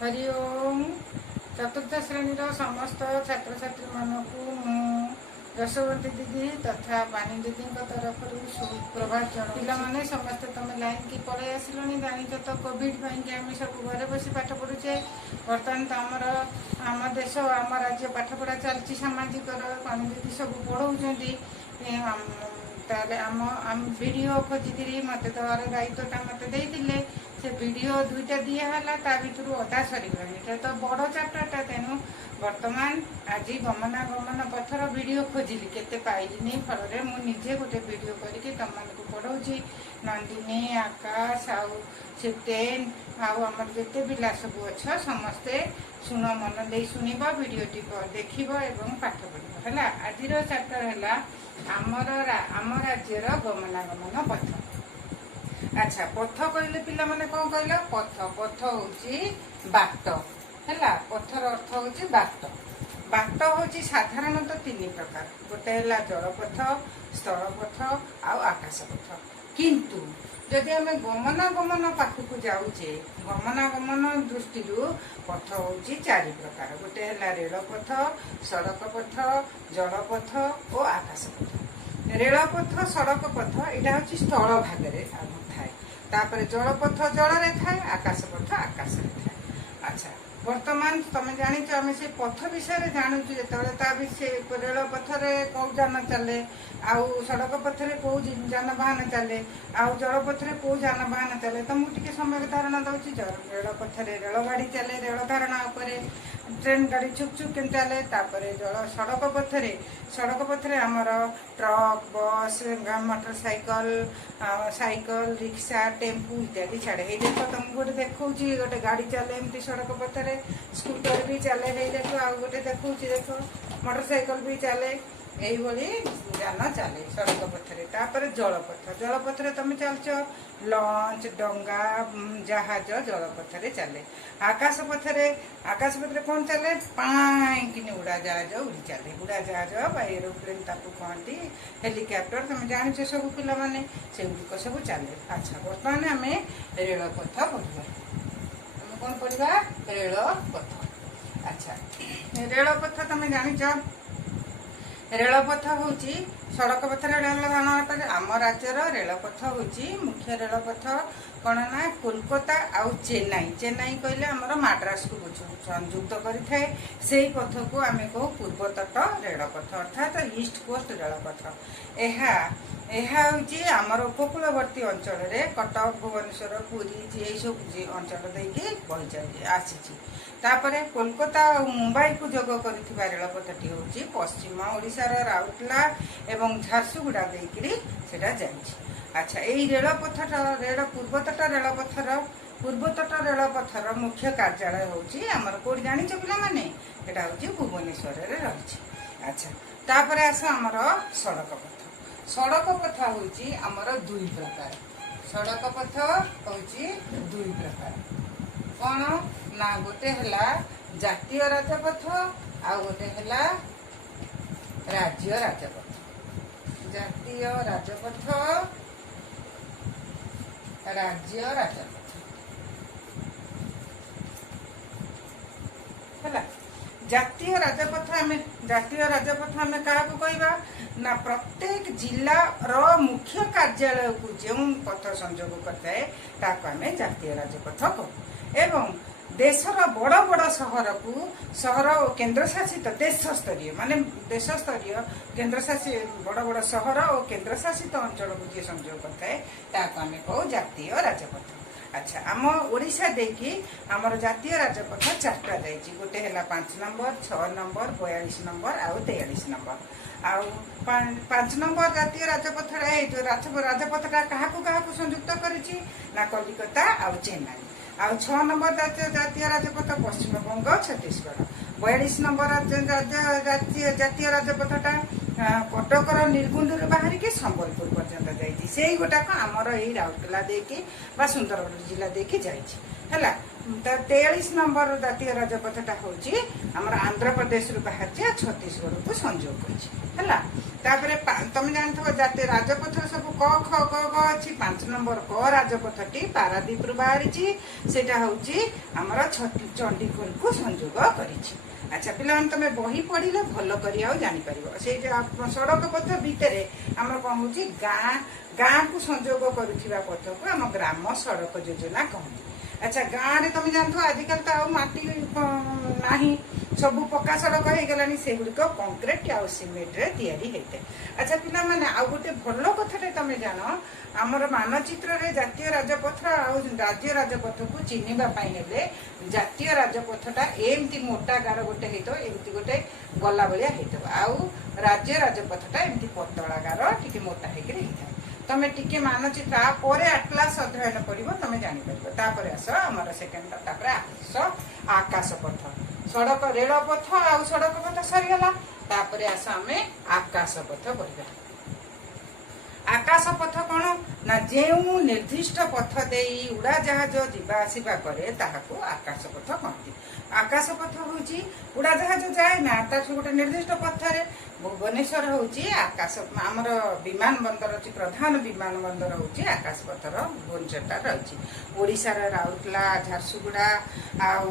हरि ओम। चतुर्थ श्रेणी समस्त छात्र छात्री मानक यशोवंती दीदी तथा पानी दीदी तरफ सुप्रभात पे समस्ते तुम लाइन की पलि आसल जाच तो कोविड आम सब घरे बस पाठ पढ़ुचे। बर्तमान तो आम देश आम राज्य पाठपढ़ा चलती सामाजिक पानी दीदी सब पढ़ाऊँ आम वीडियो खोजिकी मत देवार दायित्वटा मत देते से वीडियो दुईटा दिहला ता भर अधा सरीगला तो बड़ चैप्टरटा तेणु बर्तमान आज गमनागमन पथर वीडियो खोजिली केते पाइलिनी फल मुझे गोटे वीडियो करके तुम मानक पढ़ाऊँगी। नंदिनी आकाश आउ सिटेन आम जिते पिला सब अच्छ समस्ते शुण मन दे शुणव वीडियोटी देख पाठ पढ़ है। आज चैप्टर है आम राज्यर गमनागमन पथ। अच्छा पथ कहले पिला माने कौन कहल पथ पथ हूँ बाट है। पथर अर्थ हूँ बाट। बाट हूँ साधारणतः तीन प्रकार गोटे है जलपथ स्थलपथ आउ आकाशपथ। किंतु जदि आम गमनागमन पाखक जाऊे गमनागमन दृष्टि पथ हूँ चारि प्रकार गोटे है रेलपथ सड़क पथ जलपथ और आकाशपथ। रेलपथ सड़क पथ यहाँ हूँ स्थल भाग थाए तापर जलपथ जल थाए आकाशपथ आकाश थाए। अच्छा वर्तमान तुम जाच आम से पथ विषय जानूँ जो रेलपथरे कौ जान चले आउ सड़क पथरे कौ जानवाहन चले आउ जलपथरे कौ जानवाहन चले तो मुझे समय धारणा दूसरी रेलपथरे रेलगाड़ी चले रेल धारणा ट्रेन गाड़ी छुक छुक के चले जल सड़क पथरे आमर truck bus motorcycle cycle rickshaw tempo इत्यादि छाड़े ये देख तुमको गोटे देखा गोटे गाड़ी चले एमती सड़क पथरे स्कूटर भी चले देख आ गए देखा देख मोटरसाइकल भी चले यही जान चले सड़क पथरे। तापर जलपथ जलपथरे तुम चलच लंच डंगा जहाज जलपथरे चले। आकाशपथरे कौन चले पाइन उड़ा जहाज उड़ी चले उड़ा जहाज एरोप्लेन ताकू कहती हेलिकप्टर तुम जान सब पिला माने से गुड़िक सब चले। अच्छा बर्तमान आम रेलपथ पढ़ा तुम कौन पढ़ा रेलपथ। अच्छा रेलपथ तुम जान रेलपथ हूँ सड़क पथर रेल आम राज्यर रेलपथ हूँ मुख्य रेलपथ कौन ना कोलकाता आउ चेन्नई चेन्नई कहले आमर माड्रास को संयुक्त करें से पथ को आम कहू पूर्व तट रेलपथ अर्थात ईस्ट कोस्ट रेलपथ। यह हूँ आमर उपकूलवर्ती अंचल कटक भुवनेश्वर पुरी ये सब अंचल देकी बही आसी तापरे कोलकाता और मुंबई को जोग कर रेलपथटी हूँ पश्चिम ओडिशार राउरकेला एवं झारसुगुड़ा देकरी सेटा जाइछि। अच्छा यही रेलपथ रेल पूर्वतट रेलपथर मुख्य कार्यालय हूँ आमर कौट जान पिला माने एटा हूँ भुवनेश्वर रही। अच्छा तापर आस आमर सड़क पथ हूँ आमर दुई प्रकार सड़क पथ हूँ दुई प्रकार कौन ना गोटे है जातीय राजपथ आउ गोटे है राज्य राजपथ। जातीय राजपथ राज्य राजपथ है। जातीय राजपथ आम क्या कहवा ना प्रत्येक जिला रो मुख्य कार्यालय को जो पथ संजोग करता है आम जातीय राजपथ कहू एवं देशर बड़ बड़ सहर और केन्द्र शासित देश स्तरीय माने देश स्तरीय केन्द्र शासित बड़ बड़ सहर और केन्द्र शासित अंचल को जी संयोग करता है आम कहू जातीय राजपथ। अच्छा आम ओडिशा देखी आमर जातीय राजपथ चार्टा जाइए गोटे है 5 नंबर 6 नंबर 42 नंबर आउ 43 नंबर आउ 5 नंबर जातीय राजपथ जो राजपथटा क्या संयुक्त करिछि ना कलिकता आउ चेन्नई आउ 6 नंबर जातीय राजपथ पश्चिम बंग छत्तीसगढ़ 42 नंबर जातीय राजपथटा कटकर निर्गुंडर बाहर के संबलपुर पर्यंत जाइए से गोटाक आमर यही राउरकेला देकी सुंदरगढ़ जिला देकी जाइए। 43 नंबर जातीय राजपथटा होची हमर आंध्र प्रदेश रु बाहर जे छत्तीसगढ़ को संयोग करछि हला तापरे तुम जानथबो जातीय राजपथ सब क ख ग ग अछि 5 नंबर क राजपथटी पारादीप रु बाहरिछि सेटा होची हमर चंडीगढ़ को संयोग करिछि। अच्छा पिला तुम बही पढ़िले भल करी आ जानि परिबो से सड़क पथ भितरे हमर कोन होची गाँ को संयोग करुथिबा पथ को हम ग्राम सड़क योजना कहନ୍ତି। अच्छा गाँव में तुम जानते आजिकल तो माटी नहीं सब पक्का सड़क हो गलानी से गुड़िक कंक्रीट आ सीमेंट रे तैयारी होते। अच्छा पिला माने आ गोटे भल कथाटे तुम जान आमर मानचित्र रे जातीय राजपथ आ राज्य राजपथ को चिन्हवा हेले जातीय राजपथटा एमती मोटा गार गोटे हेतो एमती गोटे गला भलिया हेतो आउ राज्य राजपथटा एमती पतला गार टिके मोटा हेकरे हेता तमे टिके मानचित्र आपर आटलास अध्ययन करिवो तमे जानि परबो तापर आस हमर सेकेंड तापर आस आकाश पथ सड़क रेल पथ आ सड़क पथ सरी गला तापर आस हमें आकाश पथ पढ़िबा। आकाश पथ कौन ना जो निर्दिष्ट पथ दे उड़ा जहाज जीवा आसवा करे ताहाको आकाश पथ कहती। आकाश पथ होची उड़ा जहाज जाए ना तार गोटे निर्दिष्ट पथरे भुवनेश्वर होची आकाश आमर विमान बंदर अच्छी प्रधान विमान बंदर होची आकाश पथर भुवनेश्वर रही ओडिशा राउरकेला झारसुगुड़ा आउ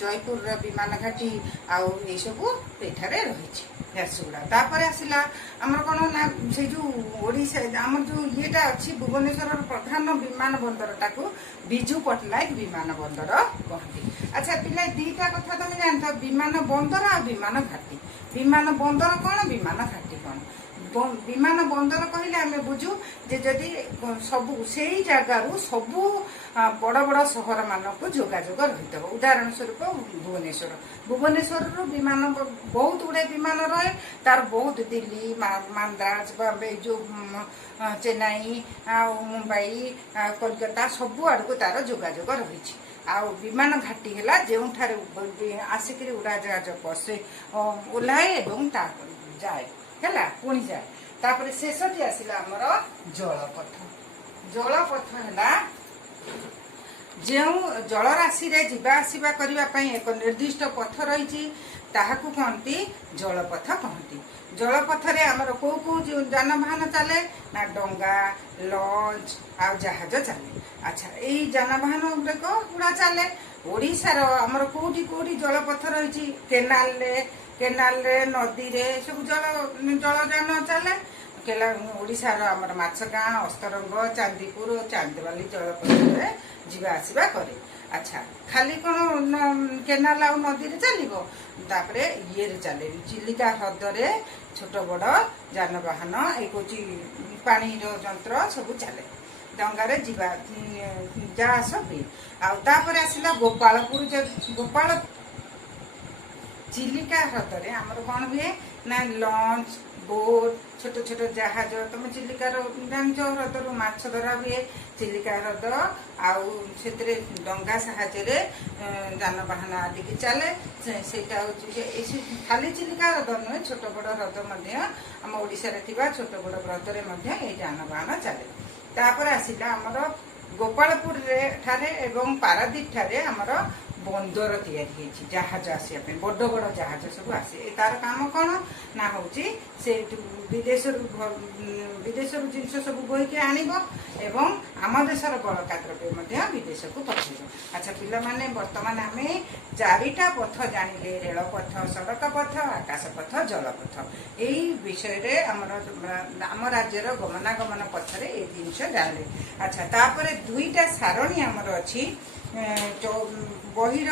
जयपुर विमान घाटी आउ ये सब एठारे रही झारसुगुड़ा तापर आसला आमर कौन ना से जो ओडिशा आमर जो येटा अच्छी भुवनेश्वर प्रधान विमान बंदरटा को विजु पट्टनायक विमान बंदर कहती। अच्छा पिला दीटा कथा तुम जानता विमान बंदर आ विमान घाटी विमान बंदर कौन विमान घाटी कौन विमान बंदर कहले आम बुझू जे जदि सबू से जगार सबू बड़ बड़ सहर मानक जोगाजोग रही उदाहरण स्वरूप भुवनेश्वर भुवनेश्वर विमान बहुत गुड़े विमान रहे तार बहुत दिल्ली मांद्राज बॉम्बे जो चेन्नई मुंबई कोलकाता सबू आड़ को तार जोगाजोग रही आउ विमान घाटी है जो आसिक उड़ाजहाज पशे ओह्लाए और जाए है पुणी जाए तापर शेषटी आसला आमर जलपथ है जो जलराशि रे जीवा आसवा करने एक निर्दिष्ट पथ रही ताहाकू कहती जलपथ कहती। जलपथ रे आमर को जानवाहन चले ना डंगा लॉन्च आ जहाज चले। अच्छा यही जानवाहन गुड़ा चले ओडिशार आमर कोठी कोठी जलपथ रही केनाल रे नदी रे सब जलयान चले ओडिशार आमर माछगाँ अस्तरंग चांदीपुर चांदवाली जलपथ रे जीवा आसवा करे। अच्छा खाली कौन केनाल आ नदी रे चलो तापरे ये चले चिलिका ह्रदरे छोट बड़ जानवाहन एक पानी जंत्र सब चले डंगारे जीवा जा सब आउे आसला गोपालपुर गोपाल चिलिका ह्रदरे आमर कौन हुए ना लॉन्च बोट छोट छोट जहाज तुम चिलिकार जान ह्रदर माछ धरा हुए चिलिका ह्रद आउ डंगा साहाय्य जानवाहन आदि चले सेटा खाली चिलिका ह्रद नुहे छोट बड़ ह्रद आम ओडिशा रे छोट बड़ ह्रदरे ये जानवाहन चले तापर आसला आमर गोपालपुर ठारे एवं पारादीप ठारे आमर बंदर तैयारी जहाज आसा बड़ बड़ जहाज सब आसे तार काम कौन ना हूँ से विदेश जिनस सब बोईक आनब एवं आम देशर बड़का द्रव्य विदेश को पठेब। अच्छा पिला माने बर्तमान आम चारिटा पथ जानिले रेलपथ सड़क पथ आकाश पथ जलपथ यही विषय आम राज्यर गमनागमन पथरे ये जिनस जाने। अच्छा तापर दुईटा सारणी आमर अच्छी बहिर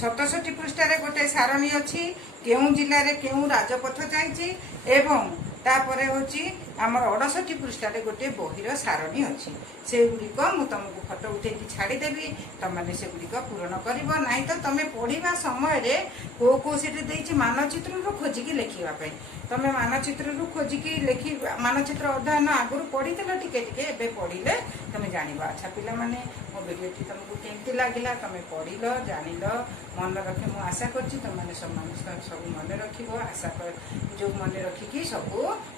67 पृष्ठारे गोटे सारणी अच्छी केउ जिले में केउ राजपथ जाइए एवं तापर होची आमर 68 पृष्ठारे गोटे बहिर सारणी अच्छी से गुड़िक मुझे तुमको फटो उठे छाड़देवी तुमने से गुड़िक पूरण कर ना तो तुम पढ़ा समय को सीट मानचित्र खोजिकी लिखापी तुम मानचित्र खोजिकी लिखी मानचित्र अध्ययन आगुरी पढ़ी टे पढ़ले तुम जान। अच्छा पिला माने मो वीडियो तुमको केमती लगिला तुम पढ़ल जान मन रखे मुझे आशा कर सब मन रख आशा जो मन रखिकी सब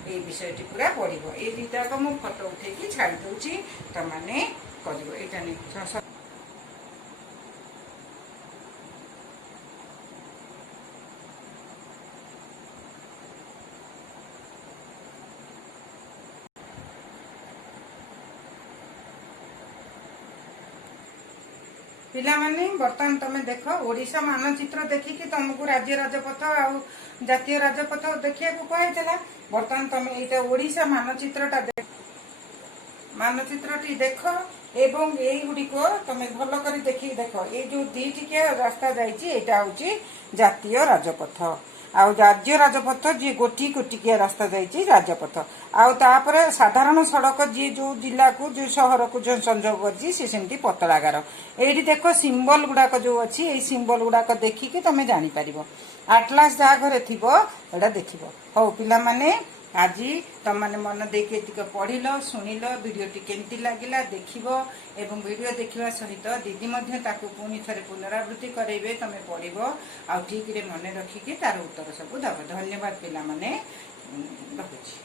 ये विषयटी पूरा पढ़ ये दुटाक मु फटो उठे छाड़ी दूची तुमने कर। पिलामाने बर्तमान तुम देख ओडिशा मानचित्र देखिकी तुमको राज्य राजपथ आ जातीय राजपथ देखिया कहला। बर्तमान तुम ये ओडिशा मानचित्रटी देख एवं यही गुड़िक तुम भल कर देखिए देख ये जो दीटिकिया रास्ता जाइए हूँ जातीय राजपथ आउ राज्य राजपथ जी गोटी गोटिकिया रास्ता जाइए राजपथ आउे साधारण सड़क जी जो जिला को जो सहर को जो संजोग करमती पतलागार ये देख सिंबल गुड़ाक जो अच्छी ये सिंबल गुड़ाक देखिकी तुम जापर आटलास जहाँ घरे थी एटा देख हौ पिलामाने आज तुम मैंने मन देके पढ़िल शुणिल वीडियोटी केमती लगिला देख एवं वीडियो देखा सहित दीदी पुणी थे पुनरावृत्ति करेबे तुम पढ़ आ ठीक मन रखिकी तार उत्तर सब दब। धन्यवाद पिला माने रखुची।